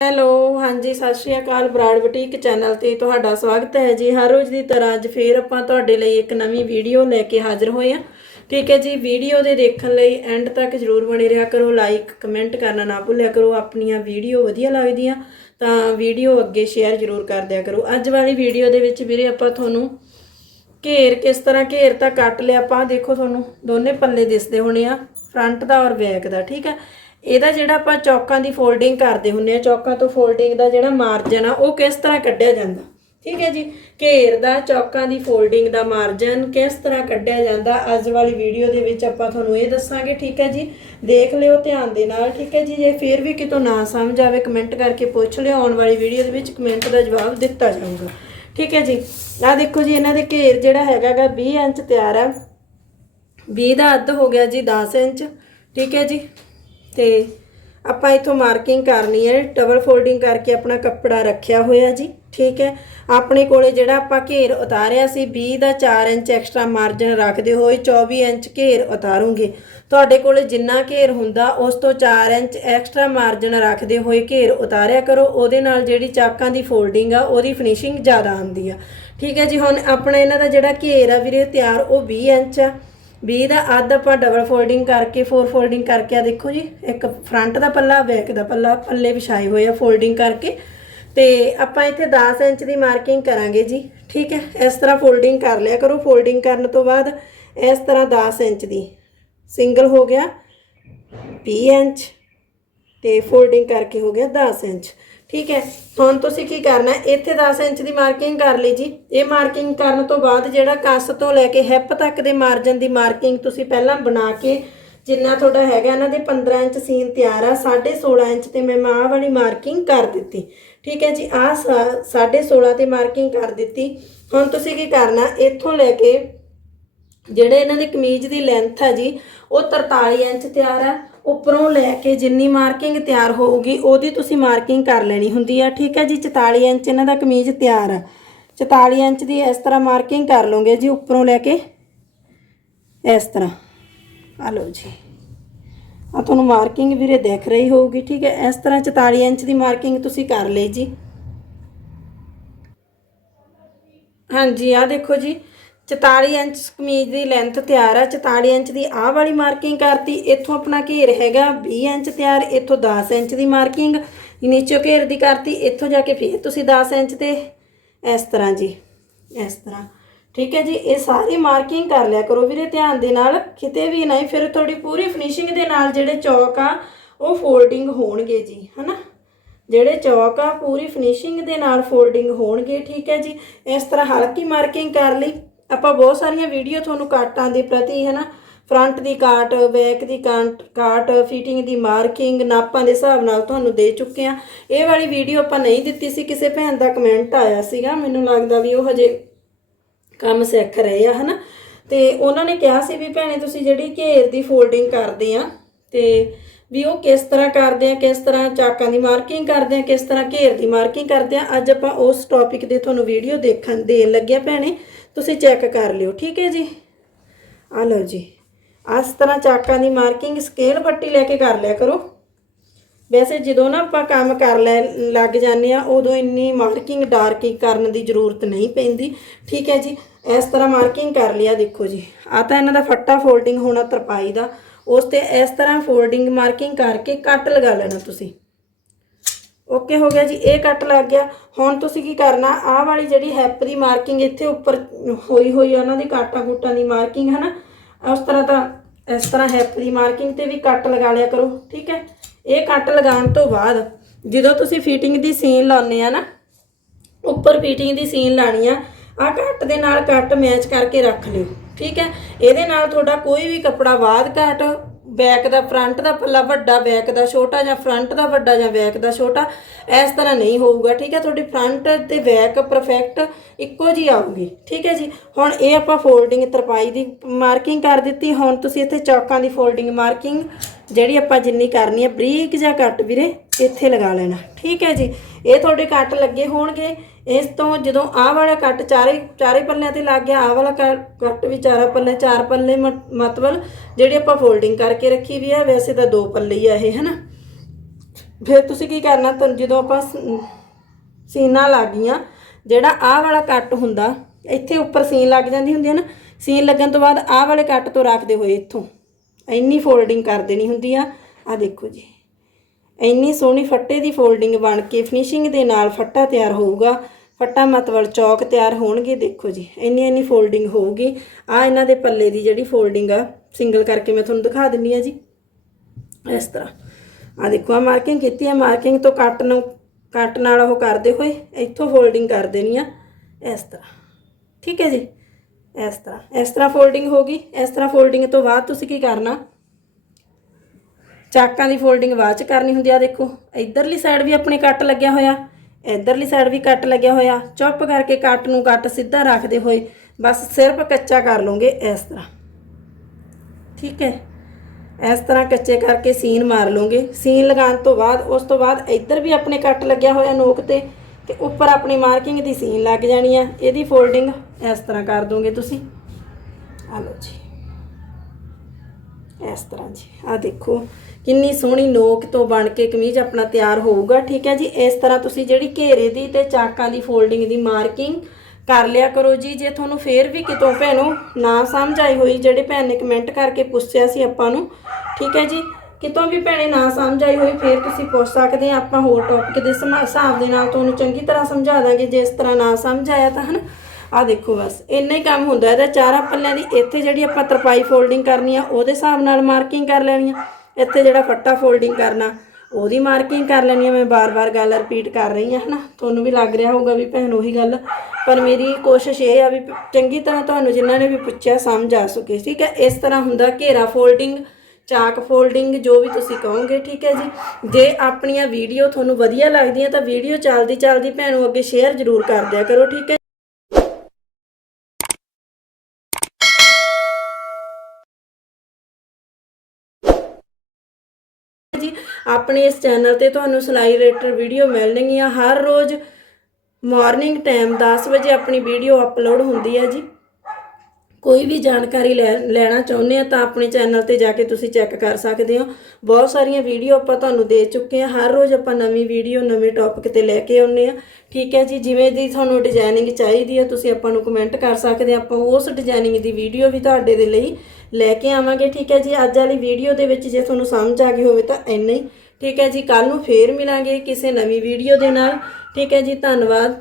Hello, ਹਾਂਜੀ, ਸਤਿ ਸ਼੍ਰੀ ਅਕਾਲ ਬਰਾੜ ਬੁਟੀਕ ਚੈਨਲ ਤੇ ਤੁਹਾਡਾ ਸਵਾਗਤ ਹੈ ਜੀ। ਹਰ ਰੋਜ਼ ਦੀ ਤਰ੍ਹਾਂ ਅੱਜ ਫੇਰ ਆਪਾਂ ਤੁਹਾਡੇ ਲਈ ਇੱਕ ਨਵੀਂ ਵੀਡੀਓ ਲੈ ਕੇ ਹਾਜ਼ਰ ਹੋਏ ਹਾਂ। ਠੀਕ ਹੈ ਜੀ, ਵੀਡੀਓ ਦੇ ਦੇਖਣ ਲਈ ਐਂਡ ਤੱਕ ਜਰੂਰ ਬਣੇ ਰਿਹਾ ਕਰੋ ਲਾਈਕ ਕਮੈਂਟ ਕਰਨਾ ਨਾ ਭੁੱਲਿਆ ਕਰੋ, ਆਪਣੀਆਂ ਵੀਡੀਓ ਵਧੀਆ ਲੱਗਦੀਆਂ ਤਾਂ ਵੀਡੀਓ ਅੱਗੇ ਸ਼ੇਅਰ ਜਰੂਰ ਕਰ ਦਿਆ ਕਰੋ। ਅੱਜ ਵਾਲੀ ਵੀਡੀਓ ਦੇ ਵਿੱਚ ਵੀਰੇ ਆਪਾਂ ਤੁਹਾਨੂੰ ਘੇਰ ਕਿਸ ਤਰ੍ਹਾਂ ਘੇਰ ਤਾਂ ਕੱਟ ਲਿਆ, ਆਪਾਂ ਦੇਖੋ ਤੁਹਾਨੂੰ ਦੋਨੇ ਪੱਲੇ ਦਿਸਦੇ ਹੋਣੇ ਆ ਫਰੰਟ ਦਾ ਔਰ ਬੈਕ ਦਾ, ਠੀਕ ਹੈ? ਇਹਦਾ ਜਿਹੜਾ ਆਪਾਂ ਚੌਕਾਂ ਦੀ ਫੋਲਡਿੰਗ ਕਰਦੇ ਹੁੰਨੇ ਆ ਚੌਕਾਂ ਤੋਂ ਫੋਲਡਿੰਗ ਦਾ ਜਿਹੜਾ ਮਾਰਜਨ ਆ, ਉਹ ਕਿਸ ਤਰ੍ਹਾਂ ਕੱਢਿਆ ਜਾਂਦਾ? ਠੀਕ ਹੈ ਜੀ? ਘੇਰ ਦਾ, ਚੌਕਾਂ ਦੀ ਫੋਲਡਿੰਗ ਦਾ ਮਾਰਜਨ ਕਿਸ ਤਰ੍ਹਾਂ ਕੱਢਿਆ ਜਾਂਦਾ? ਅੱਜ ਵਾਲੀ ਵੀਡੀਓ ਦੇ ਵਿੱਚ ਆਪਾਂ ਤੁਹਾਨੂੰ ਇਹ ਦੱਸਾਂਗੇ, ਠੀਕ ਹੈ ਜੀ? ਦੇਖ ਲਿਓ ਧਿਆਨ ਦੇ ਨਾਲ, ਠੀਕ ਹੈ ਜੀ? ਜੇ ਫੇਰ ਵੀ ਕਿਤੋਂ ਨਾ ਸਮਝ ਆਵੇ ਕਮੈਂਟ ਕਰਕੇ ਪੁੱਛ ਲਿਓ। ਆਉਣ ਵਾਲੀ ਵੀਡੀਓ ਦੇ ਵਿੱਚ ਕਮੈਂਟ ਦਾ ਜਵਾਬ ਦਿੱਤਾ ਜਾਊਗਾ। ਠੀਕ ਹੈ ਜੀ? ਆ ਦੇਖੋ ਜੀ, ਇਹਨਾਂ ਦੇ ਘੇਰ ਜਿਹੜਾ ਹੈਗਾਗਾ 20 ਇੰਚ ਤਿਆਰ ਆ। 20 ਦਾ ਅੱਧ ਹੋ ਗਿਆ ਜੀ 10 ਇੰਚ। ਠੀਕ ਹੈ ਜੀ? ਤੇ ਆਪਾਂ ਇਥੋਂ ਮਾਰਕਿੰਗ ਕਰਨੀ ਹੈ, ਡਬਲ ਫੋਲਡਿੰਗ ਕਰਕੇ ਆਪਣਾ ਕੱਪੜਾ ਰੱਖਿਆ ਹੋਇਆ ਜੀ, ਠੀਕ ਹੈ। ਆਪਣੇ ਕੋਲੇ ਜਿਹੜਾ ਆਪਾਂ ਘੇਰ ਉਤਾਰਿਆ ਸੀ 20 ਦਾ 4 ਇੰਚ ਐਕਸਟਰਾ ਮਾਰਜਨ ਰੱਖਦੇ ਹੋਏ 24 ਇੰਚ ਘੇਰ ਉਤਾਰੂਗੇ। ਤੁਹਾਡੇ ਕੋਲੇ ਜਿੰਨਾ ਘੇਰ ਹੁੰਦਾ, ਉਸ ਤੋਂ 4 ਇੰਚ ਐਕਸਟਰਾ ਮਾਰਜਨ ਰੱਖਦੇ ਹੋਏ ਘੇਰ ਉਤਾਰਿਆ ਕਰੋ। ਉਹਦੇ ਨਾਲ ਜਿਹੜੀ ਚਾਕਾਂ ਦੀ ਫੋਲਡਿੰਗ ਆ, ਉਹਦੀ ਫਿਨਿਸ਼ਿੰਗ ਜ਼ਿਆਦਾ ਆਉਂਦੀ ਆ। ਠੀਕ ਹੈ ਜੀ, ਹੁਣ ਆਪਣਾ ਇਹਨਾਂ ਦਾ ਜਿਹੜਾ ਘੇਰ ਆ ਵੀਰੇ, ਤਿਆਰ, ਉਹ 20 ਇੰਚ ਆ। 20 ਦਾ ਅੱਧ ਆਪਾਂ ਡਬਲ ਫੋਲਡਿੰਗ ਕਰਕੇ ਫੋਰ ਫੋਲਡਿੰਗ ਕਰਕੇ ਆ ਦੇਖੋ ਜੀ, ਇੱਕ ਫਰੰਟ ਦਾ ਪੱਲਾ ਬੈਕ ਦਾ ਪੱਲਾ, ਪੱਲੇ ਵਿਛਾਏ ਹੋਏ ਆ ਫੋਲਡਿੰਗ ਕਰਕੇ। ਤੇ ਆਪਾਂ ਇੱਥੇ 10 ਇੰਚ ਦੀ ਮਾਰਕਿੰਗ ਕਰਾਂਗੇ ਜੀ, ਠੀਕ ਹੈ? ਇਸ ਤਰ੍ਹਾਂ ਫੋਲਡਿੰਗ ਕਰ ਲਿਆ ਕਰੋ। ਫੋਲਡਿੰਗ ਕਰਨ ਤੋਂ ਬਾਅਦ ਇਸ ਤਰ੍ਹਾਂ 10 ਇੰਚ ਦੀ। ਸਿੰਗਲ ਹੋ ਗਿਆ 20 ਇੰਚ ਤੇ ਫੋਲਡਿੰਗ ਕਰਕੇ ਹੋ ਗਿਆ 10 ਇੰਚ। ਠੀਕ ਹੈ, ਹੁਣ ਤੁਸੀਂ ਕੀ ਕਰਨਾ, ਇੱਥੇ 10 ਇੰਚ ਦੀ ਮਾਰਕਿੰਗ ਕਰ ਲਈ ਜੀ। ਇਹ ਮਾਰਕਿੰਗ ਕਰਨ ਤੋਂ ਬਾਅਦ ਜਿਹੜਾ ਕੱਸ ਤੋਂ ਲੈ ਕੇ ਹਿੱਪ ਤੱਕ ਦੇ ਮਾਰਜਨ ਦੀ ਮਾਰਕਿੰਗ ਤੁਸੀਂ ਪਹਿਲਾਂ ਬਣਾ ਕੇ, ਜਿੰਨਾ ਤੁਹਾਡਾ ਹੈਗਾ ਇਹਨਾਂ ਦੇ 15 ਇੰਚ ਸੀਨ ਤਿਆਰ ਆ 16.5 ਇੰਚ ਤੇ ਮੈਂ ਆਹ ਵਾਲੀ ਮਾਰਕਿੰਗ ਕਰ ਦਿੱਤੀ। ਠੀਕ ਹੈ ਜੀ, ਆਹ 16.5 ਤੇ ਮਾਰਕਿੰਗ ਕਰ ਦਿੱਤੀ। ਹੁਣ ਤੁਸੀਂ ਕੀ ਕਰਨਾ, ਇੱਥੋਂ ਲੈ ਕੇ ਜਿਹੜੇ ਇਹਨਾਂ ਦੀ ਕਮੀਜ਼ ਦੀ ਲੈਂਥ ਹੈ ਜੀ, ਉਹ 43 ਇੰਚ ਤਿਆਰ ਆ ਉੱਪਰੋਂ ਲੈ ਕੇ ਜਿੰਨੀ ਮਾਰਕਿੰਗ ਤਿਆਰ ਹੋਊਗੀ, ਉਹਦੀ ਤੁਸੀਂ ਮਾਰਕਿੰਗ ਕਰ ਲੈਣੀ ਹੁੰਦੀ ਆ। ਠੀਕ ਹੈ ਜੀ 44 ਇੰਚ ਇਹਨਾਂ ਦਾ ਕਮੀਜ਼ ਤਿਆਰ ਆ। 44 ਇੰਚ ਦੀ ਇਸ ਤਰ੍ਹਾਂ ਮਾਰਕਿੰਗ ਕਰ ਲਓਗੇ ਜੀ, ਉੱਪਰੋਂ ਲੈ ਕੇ ਇਸ ਤਰ੍ਹਾਂ। ਆ ਲਓ ਜੀ। ਆ ਤੁਹਾਨੂੰ ਮਾਰਕਿੰਗ ਵੀਰੇ ਦਿਖ ਰਹੀ ਹੋਊਗੀ, ਠੀਕ ਹੈ ਇਸ ਤਰ੍ਹਾਂ 44 ਇੰਚ ਦੀ ਮਾਰਕਿੰਗ ਤੁਸੀਂ ਕਰ ਲਈ ਜੀ। ਹਾਂਜੀ, ਆ ਦੇਖੋ ਜੀ। 44 ਇੰਚ ਕਮੀਜ਼ ਦੀ ਲੈਂਥ ਤਿਆਰ ਆ 44 ਇੰਚ ਦੀ ਆਹ ਵਾਲੀ ਮਾਰਕਿੰਗ ਕਰਤੀ, ਇੱਥੋਂ ਆਪਣਾ ਘੇਰ ਹੈਗਾ 20 ਇੰਚ ਤਿਆਰ, ਇੱਥੋਂ 10 ਇੰਚ ਦੀ ਮਾਰਕਿੰਗ ਨੀਚੇ ਘੇਰ ਦੀ ਕਰਤੀ, ਇੱਥੋਂ ਜਾ ਕੇ ਫੇਰ ਤੁਸੀਂ 10 ਇੰਚ ਤੇ ਇਸ ਤਰ੍ਹਾਂ ਜੀ, ਇਸ ਤਰ੍ਹਾਂ। ਠੀਕ ਹੈ ਜੀ, ਇਹ ਸਾਰੀ ਮਾਰਕਿੰਗ ਕਰ ਲਿਆ ਕਰੋ ਵੀਰੇ ਧਿਆਨ ਦੇ ਨਾਲ, ਕਿਤੇ ਵੀ ਨਹੀਂ, ਫਿਰ ਤੁਹਾਡੀ ਪੂਰੀ ਫਿਨਿਸ਼ਿੰਗ ਦੇ ਨਾਲ ਜਿਹੜੇ ਚੌਕ ਆ, ਉਹ ਫੋਲਡਿੰਗ ਹੋਣਗੇ ਜੀ, ਹਨਾ? ਜਿਹੜੇ ਚੌਕ ਆ, ਪੂਰੀ ਫਿਨਿਸ਼ਿੰਗ ਦੇ ਨਾਲ ਫੋਲਡਿੰਗ ਹੋਣਗੇ, ਠੀਕ ਹੈ ਜੀ। ਇਸ ਤਰ੍ਹਾਂ ਹਲਕੀ ਮਾਰਕਿੰਗ ਕਰ ਲਈ ਆਪਾਂ ਬਹੁਤ ਸਾਰੀਆਂ ਵੀਡੀਓ ਤੁਹਾਨੂੰ ਕਾਟਾਂ ਦੇ ਪ੍ਰਤੀ ਹੈ ਨਾ ਫਰੰਟ ਦੀ ਕਾਟ ਬੈਕ ਦੀ ਕਾਟ ਕਾਟ ਫਿਟਿੰਗ ਦੀ ਮਾਰਕਿੰਗ ਨਾਪਾਂ ਦੇ ਹਿਸਾਬ ਨਾਲ ਤੁਹਾਨੂੰ ਦੇ ਚੁੱਕੇ ਆ ਇਹ ਵਾਲੀ ਵੀਡੀਓ ਆਪਾਂ ਨਹੀਂ ਦਿੱਤੀ ਸੀ, ਕਿਸੇ ਭੈਣ ਦਾ ਕਮੈਂਟ ਆਇਆ ਸੀਗਾ। ਮੈਨੂੰ ਲੱਗਦਾ ਵੀ ਉਹ ਹਜੇ ਕੰਮ ਸਿੱਖ ਰਹੇ ਆ, ਹਨਾ। ਤੇ ਉਹਨਾਂ ਨੇ ਕਿਹਾ ਸੀ ਵੀ ਭੈਣੇ, ਤੁਸੀਂ ਜਿਹੜੀ ਘੇਰ ਦੀ ਫੋਲਡਿੰਗ ਕਰਦੇ ਆ, ਤੇ ਵੀ ਉਹ ਕਿਸ ਤਰ੍ਹਾਂ ਕਰਦੇ ਆ, ਕਿਸ ਤਰ੍ਹਾਂ ਚਾਕਾਂ ਦੀ ਮਾਰਕਿੰਗ ਕਰਦੇ ਆ, ਕਿਸ ਤਰ੍ਹਾਂ ਘੇਰ ਦੀ ਮਾਰਕਿੰਗ ਕਰਦੇ ਆ, ਅੱਜ ਆਪਾਂ ਉਸ ਟੌਪਿਕ ਦੇ ਤੁਹਾਨੂੰ ਵੀਡੀਓ ਦੇਖਣ ਦੇਣ ਲੱਗਿਆ ਭੈਣੇ। ਤੁਸੀਂ ਚੈੱਕ ਕਰ ਲਿਓ, ਠੀਕ ਹੈ ਜੀ? ਆ ਲਓ ਜੀ। ਇਸ ਤਰ੍ਹਾਂ ਚਾਕਾਂ ਦੀ ਮਾਰਕਿੰਗ ਸਕੇਲ ਪੱਟੀ ਲੈ ਕੇ ਕਰ ਲਿਆ ਕਰੋ। ਵੈਸੇ ਜਦੋਂ ਨਾ ਆਪਾਂ ਕੰਮ ਕਰ ਲੈ ਲੱਗ ਜਾਂਦੇ ਆ ਉਦੋਂ ਇੰਨੀ ਮਾਰਕਿੰਗ ਡਾਰਕਿੰਗ ਕਰਨ ਦੀ ਜ਼ਰੂਰਤ ਨਹੀਂ ਪੈਂਦੀ। ਠੀਕ ਹੈ ਜੀ? ਇਸ ਤਰ੍ਹਾਂ ਮਾਰਕਿੰਗ ਕਰ ਲਿਆ ਦੇਖੋ ਜੀ। ਆ ਤਾਂ ਇਹਨਾਂ ਦਾ ਫੱਟਾ ਫੋਲਡਿੰਗ ਹੋਣਾ ਤਰਪਾਈ ਦਾ। ਉਸ ਤੇ ਇਸ ਤਰ੍ਹਾਂ ਫੋਲਡਿੰਗ ਮਾਰਕਿੰਗ ਕਰਕੇ ਕੱਟ ਲਗਾ ਲੈਣਾ ਤੁਸੀਂ। ਓਕੇ, ਹੋ ਗਿਆ ਜੀ, ਇਹ ਕੱਟ ਲੱਗ ਗਿਆ। ਹੁਣ ਤੁਸੀਂ ਕੀ ਕਰਨਾ, ਆਹ ਵਾਲੀ ਜਿਹੜੀ ਹੈਪ ਦੀ ਮਾਰਕਿੰਗ ਇੱਥੇ ਉੱਪਰ ਹੋਈ ਹੋਈ ਆ, ਉਹਨਾਂ ਦੀ ਕਾਟਾਂ ਕੂਟਾਂ ਦੀ ਮਾਰਕਿੰਗ ਹੈ ਨਾ ਉਸ ਤਰ੍ਹਾਂ ਤਾਂ, ਇਸ ਤਰ੍ਹਾਂ ਹੈਪ ਦੀ ਮਾਰਕਿੰਗ ਤੇ ਵੀ ਕੱਟ ਲਗਾ ਲਿਆ ਕਰੋ, ਠੀਕ ਹੈ? ਇਹ ਕੱਟ ਲਗਾਉਣ ਤੋਂ ਬਾਅਦ, ਜਦੋਂ ਤੁਸੀਂ ਫਿਟਿੰਗ ਦੀ ਸੀਨ ਲਾਉਨੇ ਆ ਨਾ, ਉੱਪਰ ਫਿਟਿੰਗ ਦੀ ਸੀਨ ਲਾਣੀ ਆ ਆ ਕੱਟ ਦੇ ਨਾਲ ਕੱਟ ਮੈਚ ਕਰਕੇ ਰੱਖ ਲਿਓ, ਠੀਕ ਹੈ? ਇਹਦੇ ਨਾਲ ਤੁਹਾਡਾ ਕੋਈ ਵੀ ਕੱਪੜਾ ਬਾਅਦ ਘਾਟ ਬੈਕ ਦਾ ਫਰੰਟ ਦਾ ਪੱਲਾ ਵੱਡਾ ਬੈਕ ਦਾ ਛੋਟਾ ਜਾਂ ਫਰੰਟ ਦਾ ਵੱਡਾ ਜਾਂ ਬੈਕ ਦਾ ਛੋਟਾ, ਇਸ ਤਰ੍ਹਾਂ ਨਹੀਂ ਹੋਊਗਾ, ਠੀਕ ਹੈ? ਤੁਹਾਡੀ ਫਰੰਟ ਤੇ ਬੈਕ ਪਰਫੈਕਟ ਇੱਕੋ ਜੀ ਆਊਗੀ, ਠੀਕ ਹੈ ਜੀ? ਹੁਣ ਇਹ ਆਪਾਂ ਫੋਲਡਿੰਗ ਤਰਪਾਈ ਦੀ ਮਾਰਕਿੰਗ ਕਰ ਦਿੱਤੀ, ਹੁਣ ਤੁਸੀਂ ਇੱਥੇ ਚੌਕਾਂ ਦੀ ਫੋਲਡਿੰਗ ਮਾਰਕਿੰਗ ਜਿਹੜੀ ਆਪਾਂ ਜਿੰਨੀ ਕਰਨੀ ਹੈ ਬਰੀਕ ਜਾਂ ਕੱਟ ਵੀਰੇ, ਇੱਥੇ ਲਗਾ ਲੈਣਾ। ਠੀਕ ਹੈ ਜੀ? ਇਹ ਤੁਹਾਡੇ ਕੱਟ ਲੱਗੇ ਹੋਣਗੇ। ਇਸ ਤੋਂ ਜਦੋਂ ਆਹ ਵਾਲਾ ਕੱਟ ਚਾਰੇ ਚਾਰੇ ਪੱਲਿਆਂ ਤੇ ਲੱਗ ਗਿਆ, ਆਹ ਵਾਲਾ ਕ- ਕੱਟ ਵੀ ਚਾਰਾ ਪੱਲੇ, ਚਾਰ ਪੱਲੇ ਮ- ਮਤਲਬ ਜਿਹੜੀ ਆਪਾਂ ਫੋਲਡਿੰਗ ਕਰਕੇ ਰੱਖੀ ਵੀ ਹੈ ਵੈਸੇ ਤਾਂ ਦੋ ਪੱਲੇ ਹੀ ਆ ਇਹ, ਹਨਾ? ਫਿਰ ਤੁਸੀਂ ਕੀ ਕਰਨਾ ਤੁਹਾਨੂੰ ਜਦੋਂ ਆਪਾਂ ਸੀਨਾ ਸੀਨਾਂ ਲੱਗ ਗਈਆਂ ਜਿਹੜਾ ਆਹ ਵਾਲਾ ਕੱਟ ਹੁੰਦਾ, ਇੱਥੇ ਉੱਪਰ ਸੀਨ ਲੱਗ ਜਾਂਦੀ ਹੁੰਦੀ ਹੈ ਨਾ, ਸੀਨ ਲੱਗਣ ਤੋਂ ਬਾਅਦ ਆਹ ਵਾਲੇ ਕੱਟ ਤੋਂ ਰੱਖਦੇ ਹੋਏ ਇੱਥੋਂ। ਇੰਨੀ ਫੋਲਡਿੰਗ ਕਰ ਦੇਣੀ ਹੁੰਦੀ ਆ। ਆ ਦੇਖੋ ਜੀ। ਇੰਨੀ ਸੋਹਣੀ ਫੱਟੇ ਦੀ ਫੋਲਡਿੰਗ ਬਣ ਕੇ ਫਿਨਿਸ਼ਿੰਗ ਦੇ ਨਾਲ ਫੱਟਾ ਤਿਆਰ ਹੋਊਗਾ। ਫੱਟਾ ਮਤਵਲ ਚੌਕ ਤਿਆਰ ਹੋਣਗੇ, ਦੇਖੋ ਜੀ। ਇੰਨੀ ਇੰਨੀ ਫੋਲਡਿੰਗ ਹੋਊਗੀ। ਆ ਇਹਨਾਂ ਦੇ ਪੱਲੇ ਦੀ ਜਿਹੜੀ ਫੋਲਡਿੰਗ ਆ, ਸਿੰਗਲ ਕਰਕੇ ਮੈਂ ਤੁਹਾਨੂੰ ਦਿਖਾ ਦਿੰਨੀ ਆ ਜੀ। ਇਸ ਤਰ੍ਹਾਂ। ਆ ਦੇਖੋ ਆ ਮਾਰਕਿੰਗ ਕੀਤੀ ਆ। ਮਾਰਕਿੰਗ ਤੋਂ ਕੱਟ ਨੂੰ, ਕੱਟ ਨਾਲ ਉਹ ਕਰਦੇ ਹੋਏ ਇੱਥੋਂ ਫੋਲਡਿੰਗ ਕਰ ਦੇਣੀ ਆ। ਇਸ ਤਰ੍ਹਾਂ। ਠੀਕ ਹੈ ਜੀ। ਇਸ ਤਰ੍ਹਾਂ ਇਸ ਤਰ੍ਹਾਂ ਫੋਲਡਿੰਗ ਹੋ ਗਈ। ਇਸ ਤਰ੍ਹਾਂ ਫੋਲਡਿੰਗ ਤੋਂ ਬਾਅਦ ਤੁਸੀਂ ਕੀ ਕਰਨਾ? ਚਾਕਾਂ ਦੀ ਫੋਲਡਿੰਗ ਬਾਅਦ ਚ ਕਰਨੀ ਹੁੰਦੀ ਆ ਦੇਖੋ। ਇਧਰਲੀ ਸਾਈਡ ਵੀ ਆਪਣੇ ਕੱਟ ਲੱਗਿਆ ਹੋਇਆ, ਇਧਰਲੀ ਸਾਈਡ ਵੀ ਕੱਟ ਲੱਗਿਆ ਹੋਇਆ। ਚੁੱਪ ਕਰਕੇ ਕੱਟ ਨੂੰ ਕੱਟ ਸਿੱਧਾ ਰੱਖਦੇ ਹੋਏ ਬਸ ਸਿਰਫ ਕੱਚਾ ਕਰ ਲਓਗੇ ਇਸ ਤਰ੍ਹਾਂ। ਠੀਕ ਹੈ? ਇਸ ਤਰ੍ਹਾਂ ਕੱਚੇ ਕਰਕੇ ਸੀਨ ਮਾਰ ਲਓਗੇ। ਸੀਨ ਲਗਾਉਣ ਤੋਂ ਬਾਅਦ, ਉਸ ਤੋਂ ਬਾਅਦ ਇੱਧਰ ਵੀ ਆਪਣੇ ਕੱਟ ਲੱਗਿਆ ਹੋਇਆ ਨੋਕ ਤੇ। ਤੇ ਉੱਪਰ ਆਪਣੀ ਮਾਰਕਿੰਗ ਦੀ ਸੀਨ ਲੱਗ ਜਾਣੀ ਆ। ਇਹਦੀ ਫੋਲਡਿੰਗ ਇਸ ਤਰ੍ਹਾਂ ਕਰ ਦੋਗੇ ਤੁਸੀਂ। ਆ ਲਓ ਜੀ। ਇਸ ਤਰ੍ਹਾਂ ਜੀ। ਆ ਦੇਖੋ, ਕਿੰਨੀ ਸੋਹਣੀ ਨੋਕ ਤੋਂ ਬਣ ਕੇ ਕਮੀਜ਼ ਆਪਣਾ ਤਿਆਰ ਹੋਊਗਾ। ਠੀਕ ਹੈ ਜੀ? ਇਸ ਤਰ੍ਹਾਂ ਤੁਸੀਂ ਜਿਹੜੀ ਘੇਰੇ ਦੀ ਤੇ ਚਾਕਾਂ ਦੀ ਫੋਲਡਿੰਗ ਦੀ ਮਾਰਕਿੰਗ ਕਰ ਲਿਆ ਕਰੋ ਜੀ। ਜੇ ਤੁਹਾਨੂੰ ਫੇਰ ਵੀ ਕਿਤੋਂ ਭੈਣੋ ਨਾ ਸਮਝ ਆਈ ਹੋਈ, ਜਿਹੜੇ ਭੈਣ ਨੇ ਕਮੈਂਟ ਕਰਕੇ ਪੁੱਛਿਆ ਸੀ ਆਪਾਂ ਨੂੰ। ਠੀਕ ਹੈ ਜੀ? ਕਿਤੋਂ ਵੀ ਭੈਣੇ ਨਾ ਸਮਝ ਆਈ ਹੋਈ, ਫੇਰ ਤੁਸੀਂ ਪੁੱਛ ਸਕਦੇ ਆ, ਆਪਾਂ ਹੋਰ ਟੌਪਿਕ ਦੇ ਸਮਾ- ਹਿਸਾਬ ਦੇ ਨਾਲ ਤੁਹਾਨੂੰ ਚੰਗੀ ਤਰ੍ਹਾਂ ਸਮਝਾ ਦਾਂਗੇ ਜੇ ਇਸ ਤਰ੍ਹਾਂ ਨਾ ਸਮਝ ਆਇਆ ਤਾਂ ਹਨ। ਆ ਦੇਖੋ ਬਸ, ਇੰਨਾ ਹੀ ਕੰਮ ਹੁੰਦਾ ਇਹਦਾ, ਚਾਰਾਂ ਪੱਲਿਆਂ ਦੀ, ਇੱਥੇ ਜਿਹੜੀ ਆਪਾਂ ਤਰਪਾਈ ਫੋਲਡਿੰਗ ਕਰਨੀ ਆ, ਉਹਦੇ ਹਿਸਾਬ ਨਾਲ ਮਾਰਕਿੰਗ ਕਰ ਲੈਣੀ ਆ। ਇੱਥੇ ਜਿਹੜਾ ਫੱਟਾ ਫੋਲਡਿੰਗ ਕਰਨਾ, ਉਹਦੀ ਮਾਰਕਿੰਗ ਕਰ ਲੈਣੀ ਆ, ਮੈਂ ਬਾਰ-ਬਾਰ ਗੱਲ ਰਿਪੀਟ ਕਰ ਰਹੀ ਆ, ਹਨਾ। ਤੁਹਾਨੂੰ ਵੀ ਲੱਗ ਰਿਹਾ ਹੋਊਗਾ ਵੀ ਭੈਣ, ਉਹੀ ਗੱਲ। ਪਰ ਮੇਰੀ ਕੋਸ਼ਿਸ਼ ਇਹ ਆ ਵੀ ਚੰਗੀ ਤਰ੍ਹਾਂ ਤੁਹਾਨੂੰ ਜਿਨ੍ਹਾਂ ਨੇ ਵੀ ਪੁੱਛਿਆ, ਸਮਝ ਆ ਸਕੇ, ਠੀਕ ਹੈ? ਇਸ ਤਰ੍ਹਾਂ ਹੁੰਦਾ ਘੇਰਾ ਫੋਲਡਿੰਗ ਚਾਕ ਫੋਲਡਿੰਗ ਜੋ ਵੀ ਤੁਸੀਂ ਕਹੋਗੇ, ਠੀਕ ਹੈ ਜੀ? ਜੇ ਆਪਣੀਆਂ ਵੀਡੀਓ ਤੁਹਾਨੂੰ ਵਧੀਆ ਲੱਗਦੀਆਂ ਤਾਂ ਵੀਡੀਓ ਚੱਲਦੀ ਚੱਲਦੀ ਭੈਣੋ ਅੱਗੇ ਸ਼ੇਅਰ ਜ਼ਰੂਰ ਕਰ ਦਿਆ ਕਰੋ, ਠੀਕ ਹੈ? ਜੀ, ਆਪਣੇ ਇਸ ਚੈਨਲ ਤੇ ਤੁਹਾਨੂੰ ਸਿਲਾਈ ਰਿਲੇਟਡ ਵੀਡੀਓ ਮਿਲਣਗੀਆਂ ਹਰ ਰੋਜ਼ ਮਾਰਨਿੰਗ ਟਾਈਮ 10 ਵਜੇ ਆਪਣੀ ਵੀਡੀਓ ਅਪਲੋਡ ਹੁੰਦੀ ਹੈ ਜੀ। ਕੋਈ ਵੀ ਜਾਣਕਾਰੀ ਲੈ ਲੈਣਾ ਚਾਹੁੰਦੇ ਆ ਤਾਂ ਆਪਣੇ ਚੈਨਲ ਤੇ ਜਾ ਕੇ ਤੁਸੀਂ ਚੈੱਕ ਕਰ ਸਕਦੇ ਹੋ। ਬਹੁਤ ਸਾਰੀਆਂ ਵੀਡੀਓ ਆਪਾਂ ਤੁਹਾਨੂੰ ਦੇ ਚੁੱਕੇ ਆ ਹਰ ਰੋਜ਼ ਆਪਾਂ ਨਵੀਂ ਵੀਡੀਓ, ਨਵੇਂ ਟੌਪਿਕ ਤੇ ਲੈ ਕੇ ਆਉਂਦੇ ਆ ਠੀਕ ਹੈ ਜੀ, ਜਿਵੇਂ ਦੀ ਤੁਹਾਨੂੰ ਡਿਜ਼ਾਈਨਿੰਗ ਚਾਹੀਦੀ ਹੈ, ਤੁਸੀਂ ਆਪਾਂ ਨੂੰ ਕਮੈਂਟ ਕਰ ਸਕਦੇ ਆ ਆਪਾਂ ਉਸ ਡਿਜ਼ਾਈਨਿੰਗ ਦੀ ਵੀਡੀਓ ਵੀ ਤੁਹਾਡੇ ਦੇ ਲਈ ਲੈ ਕੇ ਆਵਾਂਗੇ। ਠੀਕ ਹੈ ਜੀ, ਅੱਜ ਵਾਲੀ ਵੀਡੀਓ ਦੇ ਵਿੱਚ ਜੇ ਤੁਹਾਨੂੰ ਸਮਝ ਆ ਗਈ ਹੋਵੇ ਤਾਂ ਇੰਨਾ ਹੀ। ਠੀਕ ਹੈ ਜੀ ਕੱਲ ਨੂੰ ਫੇਰ ਮਿਲਾਂਗੇ ਕਿਸੇ ਨਵੀਂ ਵੀਡੀਓ ਦੇ ਨਾਲ। ਠੀਕ ਹੈ ਜੀ, ਧੰਨਵਾਦ।